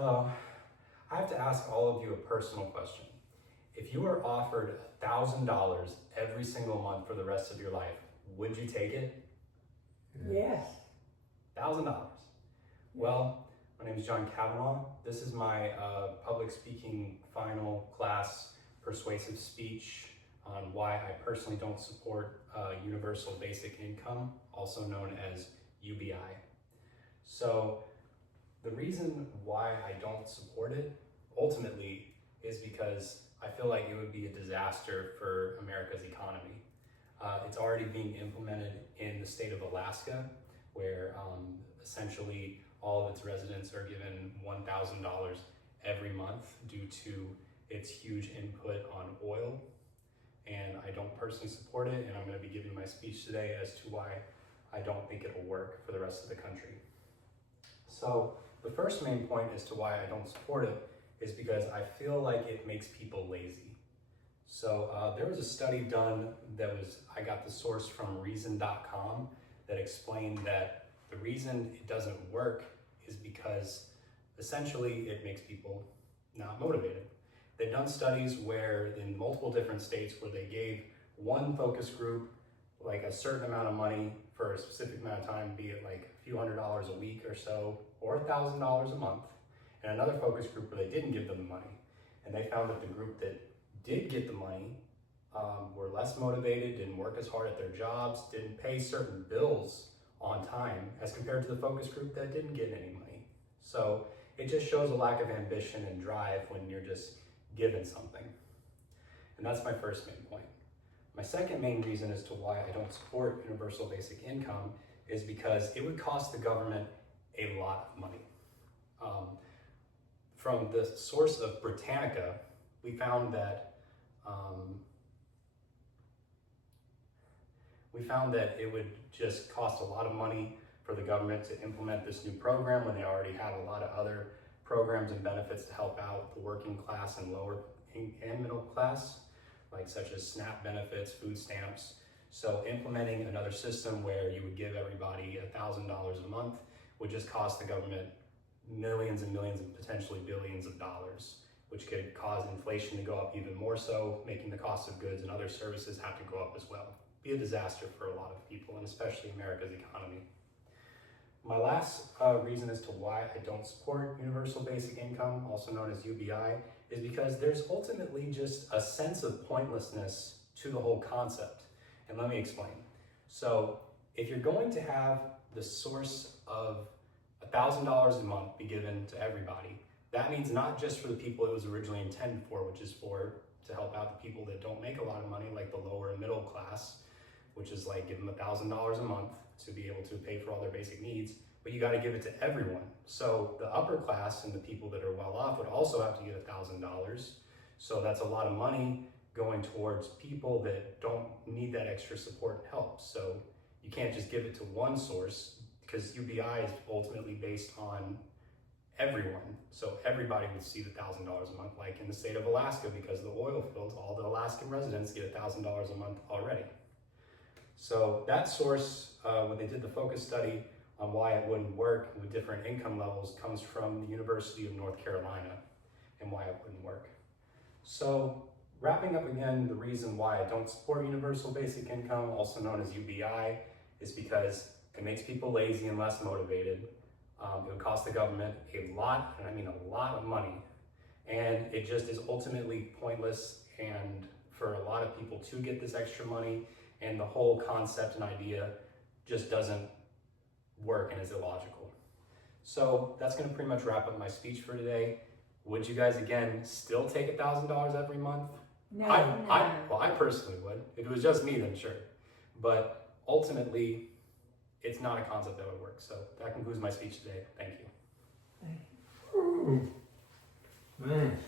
Hello. I have to ask all of you a personal question. If you were offered $1,000 every single month for the rest of your life, would you take it? Yes. $1,000. Well, my name is John Kavanaugh. This is my public speaking final class persuasive speech on why I personally don't support universal basic income, also known as UBI. So the reason why I don't support it ultimately is because I feel like it would be a disaster for America's economy. It's already being implemented in the state of Alaska, where essentially all of its residents are given $1,000 every month due to its huge input on oil. And I don't personally support it, and I'm going to be giving my speech today as to why I don't think it'll work for the rest of the country. So the first main point as to why I don't support it is because I feel like it makes people lazy. So there was a study done I got the source from reason.com that explained that the reason it doesn't work is because essentially it makes people not motivated. They've done studies where in multiple different states where they gave one focus group like a certain amount of money for a specific amount of time, be it like a few $100s a week or so, or $1,000 a month, and another focus group where they didn't give them the money. And they found that the group that did get the money were less motivated, didn't work as hard at their jobs, didn't pay certain bills on time as compared to the focus group that didn't get any money. So it just shows a lack of ambition and drive when you're just given something. And that's my first main point. My second main reason as to why I don't support universal basic income is because it would cost the government a lot of money. From the source of Britannica, we found that it would just cost a lot of money for the government to implement this new program when they already had a lot of other programs and benefits to help out the working class and lower and middle class, like such as SNAP benefits, food stamps. So implementing another system where you would give everybody $1,000 a month would just cost the government millions and millions and potentially billions of dollars, which could cause inflation to go up even more so, making the cost of goods and other services have to go up as well. Be a disaster for a lot of people, and especially America's economy. My last reason as to why I don't support universal basic income, also known as UBI, is because there's ultimately just a sense of pointlessness to the whole concept. And let me explain. So if you're going to have the source of $1,000 a month be given to everybody, that means not just for the people it was originally intended for, which is to help out the people that don't make a lot of money, like the lower and middle class, which is like give them $1,000 a month to be able to pay for all their basic needs, but you got to give it to everyone. So the upper class and the people that are well off would also have to get $1,000. So that's a lot of money going towards people that don't need that extra support and help. So you can't just give it to one source, because UBI is ultimately based on everyone. So everybody would see the $1,000 a month, like in the state of Alaska, because of the oil fields, all the Alaskan residents get $1,000 a month already. So that source, when they did the focus study on why it wouldn't work with different income levels, comes from the University of North Carolina and why it wouldn't work. So wrapping up again, the reason why I don't support universal basic income, also known as UBI, is because it makes people lazy and less motivated. It would cost the government a lot, and I mean a lot of money. And it just is ultimately pointless, and for a lot of people to get this extra money, and the whole concept and idea just doesn't work and is illogical. So that's gonna pretty much wrap up my speech for today. Would you guys, again, still take $1,000 every month? No, Well, I personally would. If it was just me, then sure. But ultimately, it's not a concept that would work. So that concludes my speech today. Thank you. Man.